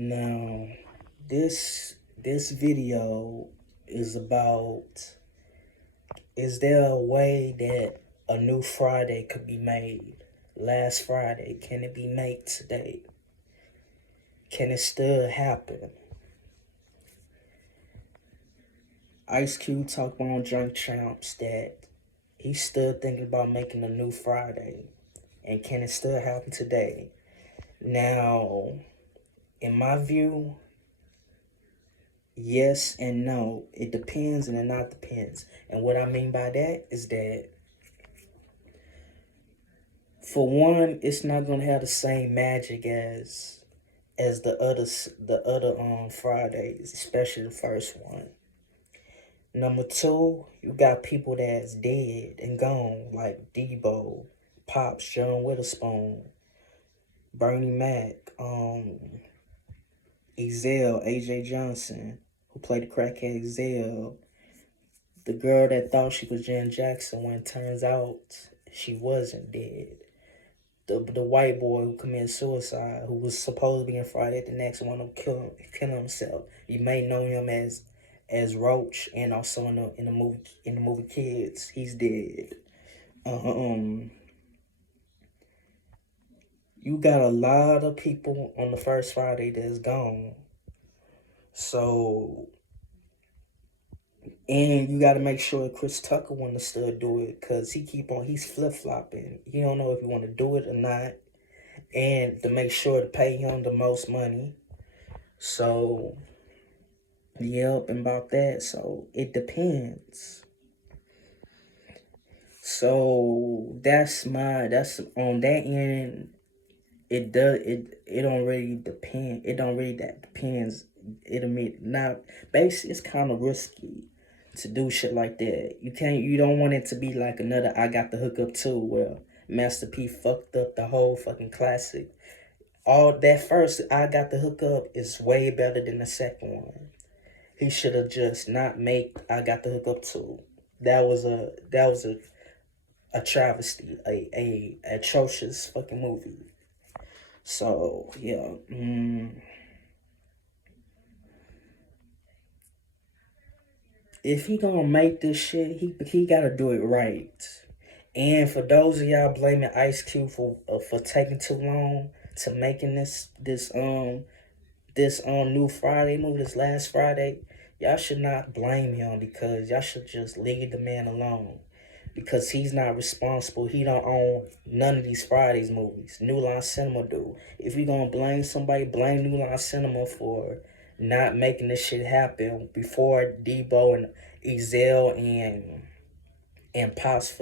Now, this video is about, is there a way that a new Friday could be made? Last Friday, can it be made today? Can it still happen? Ice Cube talked on Drunk Champs that he's still thinking about making a new Friday. And can it still happen today? Now, in my view, yes and no. It depends and it not depends. And what I mean by that is that, for one, it's not gonna have the same magic as the other Fridays, especially the first one. Number two, you got people that's dead and gone, like Debo, Pops, John Witherspoon, Bernie Mac, Ezell, AJ Johnson, who played the crackhead Ezell, the girl that thought she was Jan Jackson when it turns out she wasn't dead. The white boy who committed suicide, who was supposed to be in Friday the next one to kill himself. You may know him as Roach, and also in the movie Kids. He's dead. Um, you got a lot of people on the first Friday that's gone. So, and you got to make sure Chris Tucker want to still do it, because he's flip-flopping. He don't know if he want to do it or not. And to make sure to pay him the most money. So, yep, and about that. So, it depends. So, that's on that end. It don't really depend. It don't really that depends. It'll mean now. Basically, it's kind of risky to do shit like that. You don't want it to be like another I Got the Hookup too, where Master P fucked up the whole fucking classic. All that first I Got the Hookup is way better than the second one. He should have just not make I Got the Hookup too. That was a travesty, a atrocious fucking movie. So yeah, if he gonna make this shit, he gotta do it right. And for those of y'all blaming Ice Cube for taking too long to making this new Friday movie, this last Friday, y'all should not blame him, because y'all should just leave the man alone. Because he's not responsible. He don't own none of these Fridays movies. New Line Cinema do. If you gonna blame somebody, blame New Line Cinema for not making this shit happen before Debo and Ezell and Pops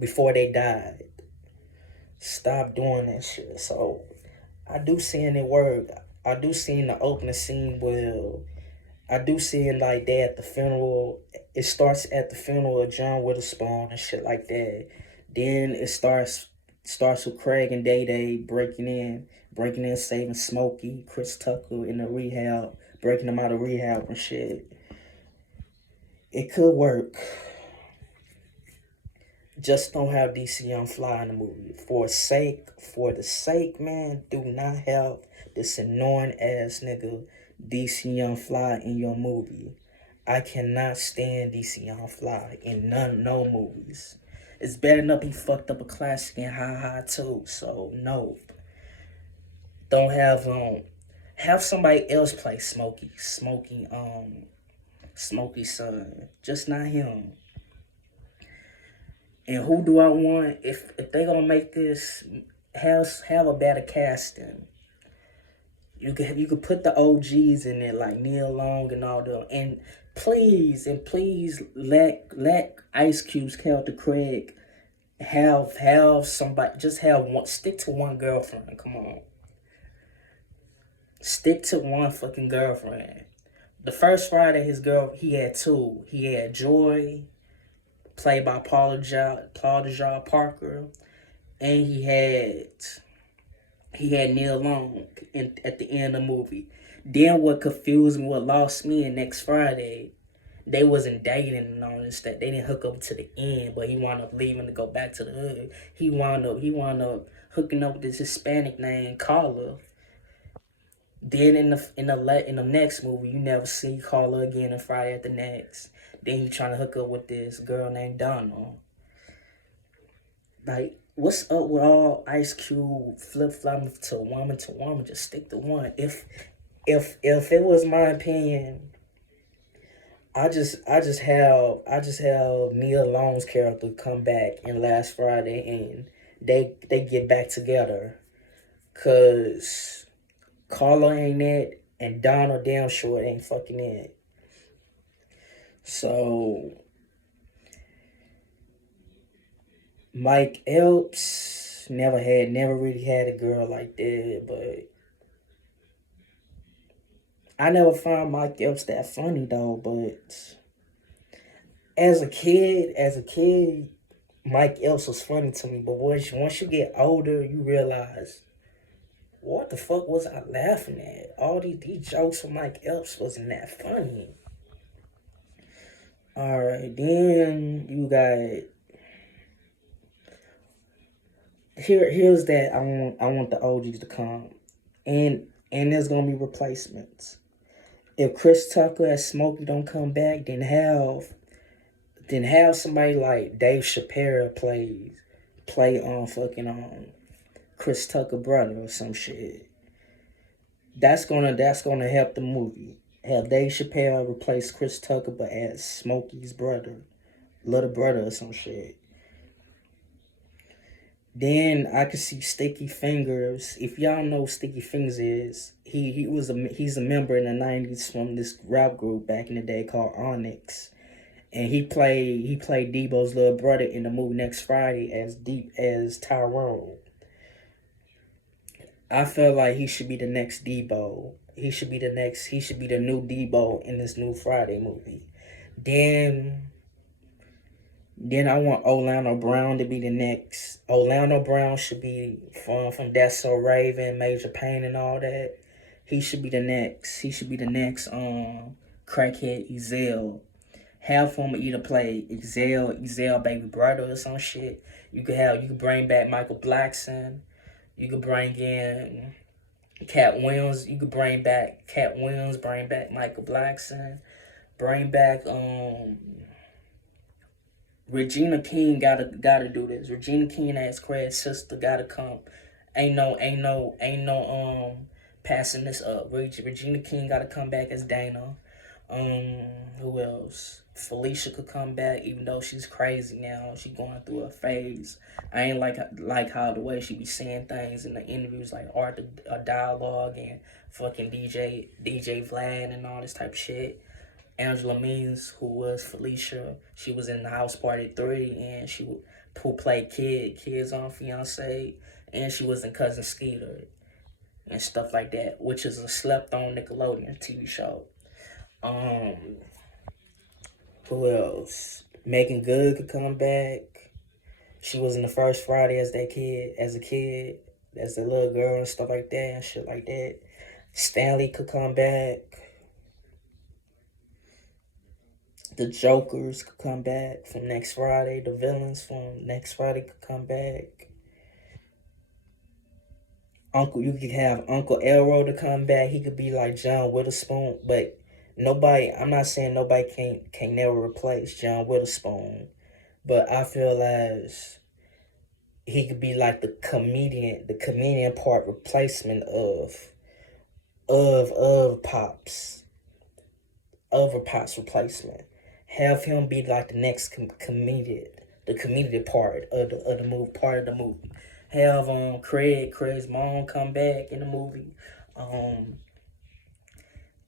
before they died. Stop doing that shit. So I do see in it work. I do see in the opening scene where I do see it like that at the funeral. It starts at the funeral of John Witherspoon and shit like that. Then it starts with Craig and Day Day breaking in, saving Smokey, Chris Tucker in the rehab, breaking them out of rehab and shit. It could work. Just don't have DC Young Fly in the movie. For the sake, man, do not have this annoying ass nigga DC Young Fly in your movie. I cannot stand DC Young Fly in no movies. It's better enough he fucked up a classic in Ha Ha too. So no, don't have somebody else play Smokey's son, just not him. And who do I want? If they gonna make this, have a better casting. You could put the OGs in there like Neil Long and all them, and please let Ice Cube's character Craig have somebody, just have one, stick to one girlfriend. Come on, stick to one fucking girlfriend. The first Friday, he had two. He had Joy, played by Paula Jai Parker, and he had Neil Long at the end of the movie. Then what confused me, what lost me in Next Friday, they wasn't dating and all this stuff. They didn't hook up to the end, but he wound up leaving to go back to the hood. He wound up hooking up with this Hispanic named Carla. Then in the next movie, you never see Carla again in Friday at the Next. Then you trying to hook up with this girl named Donna. Like, what's up with all Ice Cube flip flopping to woman to woman? Just stick to one. If it was my opinion, I just have Nia Long's character come back in Last Friday and they get back together. Cause Carla ain't it and Donna damn sure ain't fucking it. So Mike Epps never really had a girl like that, but I never found Mike Epps that funny though. But as a kid, Mike Epps was funny to me. But once you get older, you realize what the fuck was I laughing at? All these jokes from Mike Epps wasn't that funny. All right, then you got here's that I want the OGs to come, and there's gonna be replacements. If Chris Tucker and Smokey don't come back, then have somebody like Dave Chappelle play on fucking Chris Tucker brother or some shit. That's gonna help the movie. Have Dave Chappelle replace Chris Tucker but as Smokey's brother, little brother or some shit. Then I could see Sticky Fingers. If y'all know who Sticky Fingers is, he's a member in the '90s from this rap group back in the day called Onyx, and he played Debo's little brother in the movie Next Friday as Deep as Tyrone. I feel like he should be the next Debo. He should be the new Debo in this new Friday movie. Then then I want Orlando Brown to be the next. Orlando Brown should be from That's So Raven, Major Payne, and all that. He should be the next. He should be the next crackhead Ezel. Have him either play Ezel baby brother or some shit. You could bring back Michael Blackson. You could bring in Cat Williams. You could bring back Cat Williams. Bring back Michael Blackson. Bring back Regina King gotta do this. Regina King as Craig's sister gotta come. Ain't no passing this up. Regina King gotta come back as Dana. Who else? Felicia could come back even though she's crazy now. She going through a phase. I ain't like how the way she be saying things in the interviews like art dialogue and fucking DJ Vlad and all this type of shit. Angela Means, who was Felicia, she was in the House Party 3, and who played Kids on Fiance, and she was in Cousin Skeeter, and stuff like that, which is a slept-on Nickelodeon TV show. Um, who else? Megan Good could come back. She was in the first Friday as a kid, as a little girl and stuff like that, and shit like that. Stanley could come back. The Jokers could come back from Next Friday. The villains from Next Friday could come back. You could have Uncle Elroy to come back. He could be like John Witherspoon, but nobody. I'm not saying nobody can never replace John Witherspoon, but I feel as he could be like the comedian part replacement of Pops, of a Pops replacement. Have him be like the next comedian, the comedian part of the movie. Have Craig's mom come back in the movie. Um,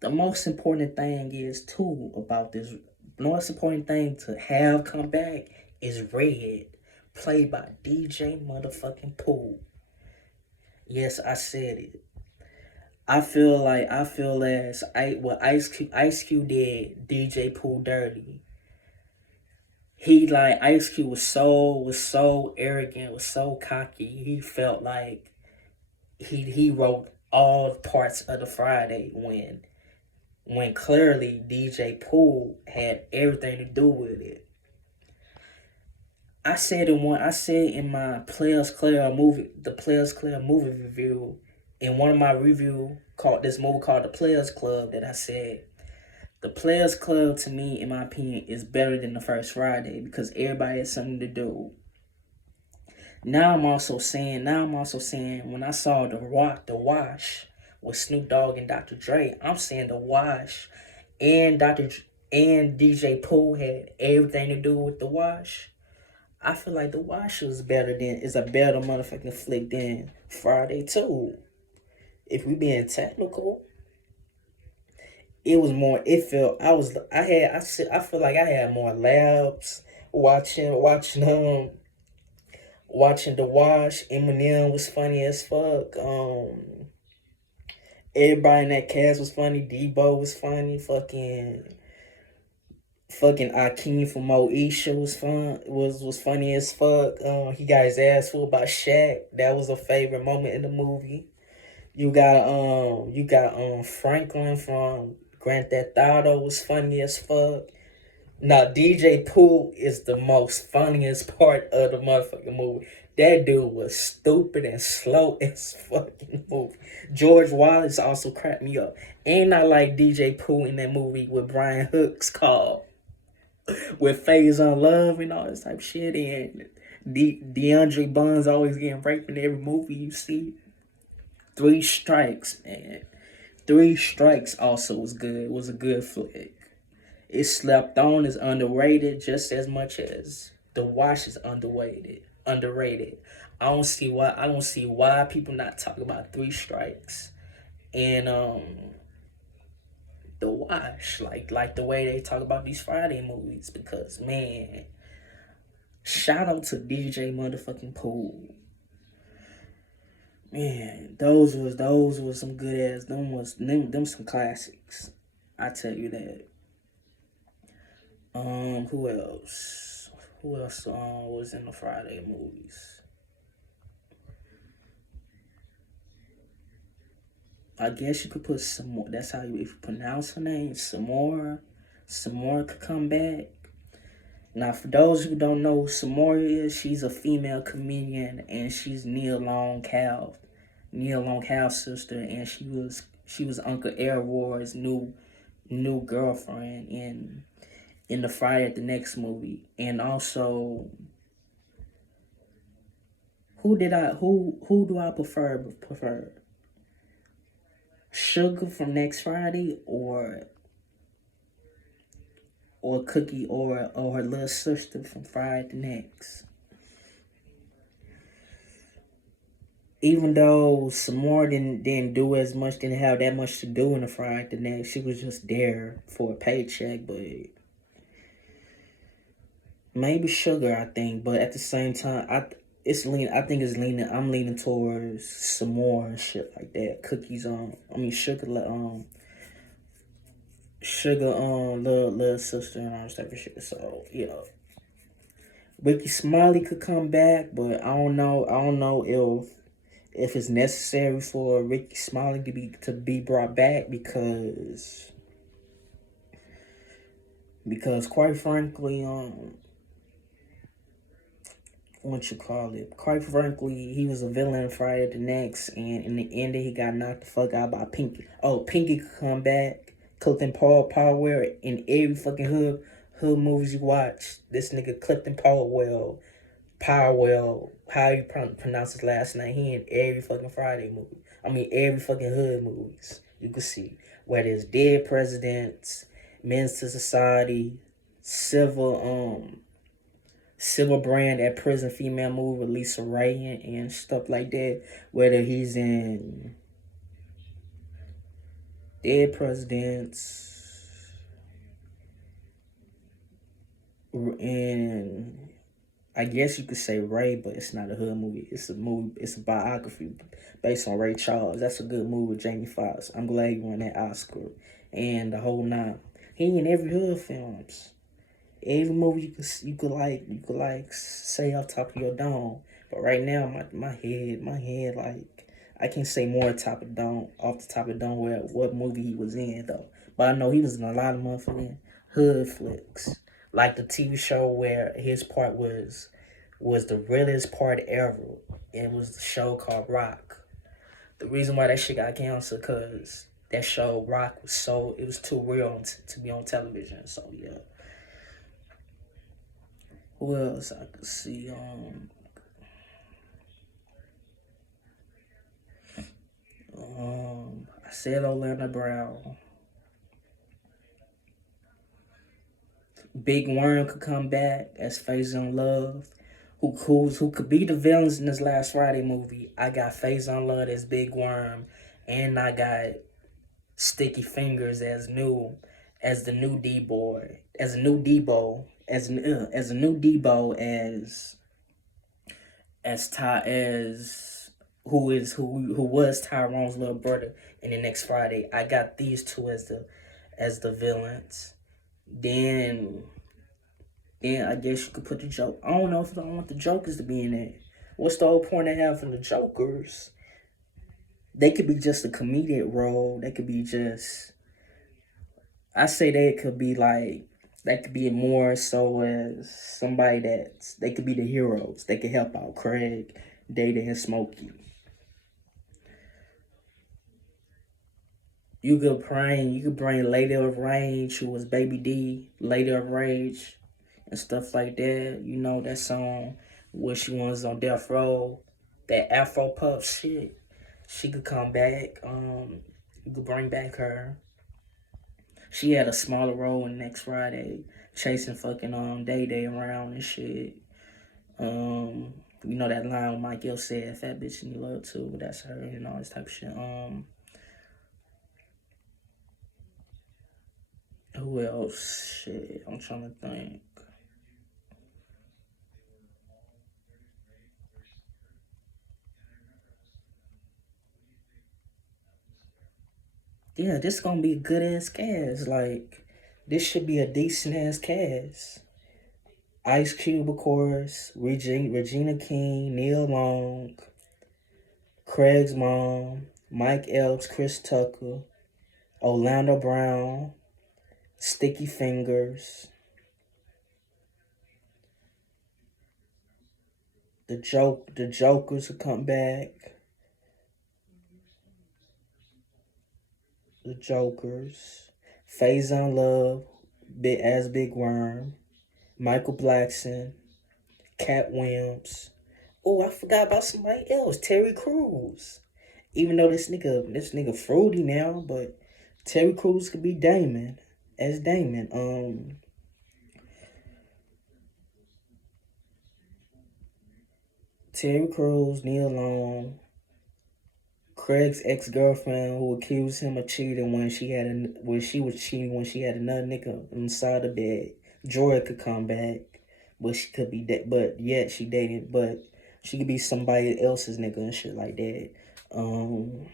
the most important thing is too about this. The most important thing to have come back is Red, played by DJ motherfucking Pooh. Yes, I said it. I feel as what Ice Cube did DJ Pooh dirty. He like Ice Cube was so arrogant, was so cocky. He felt like he wrote all parts of the Friday when clearly DJ Pooh had everything to do with it. I said in my Players Club movie review in one of my review called this movie called The Players Club that I said The Players Club to me, in my opinion, is better than The First Friday because everybody has something to do. Now I'm also saying when I saw the Wash with Snoop Dogg and Dr. Dre, I'm saying the Wash and and DJ Pooh had everything to do with the Wash. I feel like the Wash is a better motherfucking flick than Friday 2. If we being technical, it was more. It felt I feel like I had more laughs watching the Wash. Eminem was funny as fuck. Everybody in that cast was funny. Debo was funny. Fucking Akeem from Moesha was funny as fuck. He got his ass full by Shaq. That was a favorite moment in the movie. You got Franklin from Grand Theft Auto was funny as fuck. Now DJ Pooh is the most funniest part of the motherfucking movie. That dude was stupid and slow as fucking movie. George Wallace also cracked me up. And I like DJ Pooh in that movie with Brian Hooks called with Phase on Love and all this type of shit. And DeAndre Bonds always getting raped in every movie you see. Three Strikes, man. Three Strikes also was a good flick. It slept on, is underrated just as much as The Wash is underrated. I don't see why people not talk about Three Strikes and The Wash, like the way they talk about these Friday movies, because man, shout out to DJ motherfucking Pooh. Man, those was some good ass. Them some classics. I tell you that. Who else? Who else was in the Friday movies? I guess you could put some more. That's how if you pronounce her name, Samora. Samora could come back. Now, for those who don't know who Samora is, she's a female comedian and she's Neil Long Cal's sister, and she was Uncle Elroy's new girlfriend in the Friday the Next movie. And also, who do I prefer? Sugar from Next Friday or Cookie or her little sister from Friday the Next? Even though Samora didn't do as much, didn't have that much to do in the Friday the Next, she was just there for a paycheck, but maybe Sugar, I think. But at the same time, I'm leaning towards some more and shit like that. Sugar, little sister and all this type of shit. So Ricky Smiley could come back, but I don't know if it's necessary for Ricky Smiley to be brought back because quite frankly, quite frankly, he was a villain Friday the Next, and in the end, he got knocked the fuck out by Pinky. Oh, Pinky could come back. Clifton Powell in every fucking hood movies you watch. This nigga Clifton Powell, how you pronounce his last name? He in every fucking Friday movie. I mean, every fucking hood movies you can see. Whether it's Dead Presidents, Men's to Society, Civil Brand, that prison female movie with Lisa Ray and stuff like that. Whether he's in Dead Presidents and I guess you could say Ray, but it's not a hood movie. It's a movie. It's a biography based on Ray Charles. That's a good movie with Jamie Foxx. I'm glad he won that Oscar and the whole nine. He in every hood films. Every movie you could like say off top of your dome. But right now my head like I can't say more off the top of the dome what movie he was in though. But I know he was in a lot of motherfucking hood flicks. Like the TV show where his part was the realest part ever. It was the show called Rock. The reason why that shit got canceled because that show Rock was it was too real to be on television. So yeah. Who else I could see? I said Orlando Brown. Big Worm could come back as Faison Love. Who could be the villains in this last Friday movie? I got Faison Love as Big Worm, and I got Sticky Fingers as the new D boy, as a new Debo, as a new Debo as Ty as who was Tyrone's little brother in the next Friday. I got these two as the villains. Then I guess you could put the joke. I don't know if I want the Jokers to be in it. What's the whole point of having the Jokers? They could be just a comedic role. They could be just. I say they could be like. That could be more so as somebody they could be the heroes. They could help out Craig, Data, and Smokey. You could bring Lady of Rage, who was Baby D, Lady of Rage, and stuff like that. You know, that song where she was on Death Row, that Afro Puff shit. She could come back. You could bring back her. She had a smaller role in Next Friday, chasing fucking Day around and shit. You know that line Mike Gill said, "Fat bitch in love too," but that's her and all this type of shit. Who else? Shit, I'm trying to think. Yeah, this gonna be a good ass cast. Like, this should be a decent ass cast. Ice Cube, of course, Regina King, Neil Long, Craig's mom, Mike Epps, Chris Tucker, Orlando Brown, Sticky Fingers, the Jokers will come back. The Jokers, Faison Love, Big Worm, Michael Blackson, Cat Williams. Oh, I forgot about somebody else, Terry Crews. Even though this nigga fruity now, but Terry Crews could be Damon as Damon. Terry Crews, Neil Long, Craig's ex-girlfriend who accused him of cheating when she was cheating when she had another nigga inside the bed. Joy could come back, but she could be but yet she dated, but she could be somebody else's nigga and shit like that. Who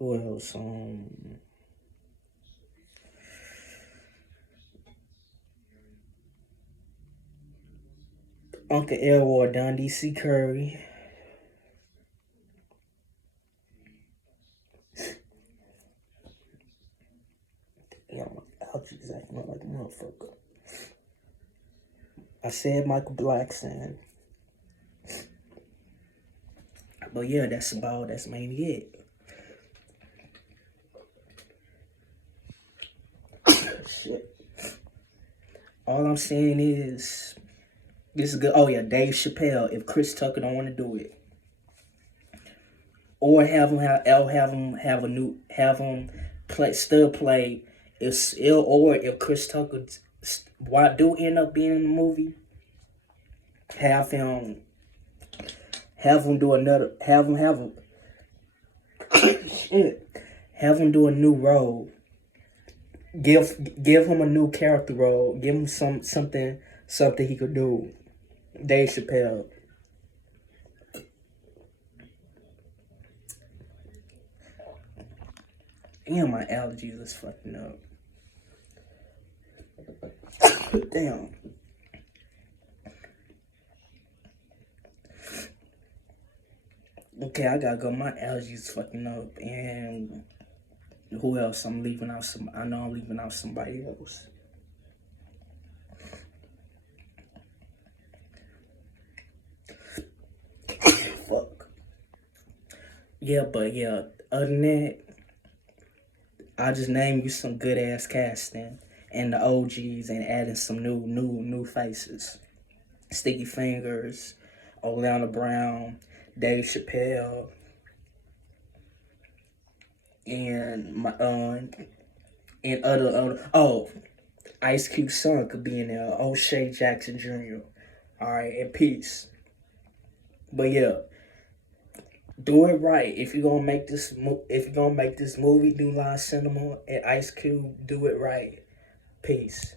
else? Uncle Elroy, Dundee C. Curry. Allergies acting like a motherfucker. I said Michael Blackson. But yeah, that's mainly it. Shit. All I'm saying is this is good. Oh yeah, Dave Chappelle. If Chris Tucker don't want to do it, or have him play. If Chris Tucker why do end up being in the movie, have him do another have him have him do a new role. Give him a new character role. Give him something he could do. Dave Chappelle. Damn, my allergies is fucking up. Damn. Okay, I gotta go. My allergies fucking up. And who else? I know I'm leaving out somebody else. Fuck. Yeah, but yeah, other than that, I'll just name you some good ass casting and the OGs and adding some new faces. Sticky Fingers, Orlando Brown, Dave Chappelle, and my and other oh, Ice Cube's son could be in there. O'Shea Jackson Jr. All right, and peace. But yeah, do it right. If you're gonna make if you're gonna make this movie, New Line Cinema and Ice Cube, do it right. Peace.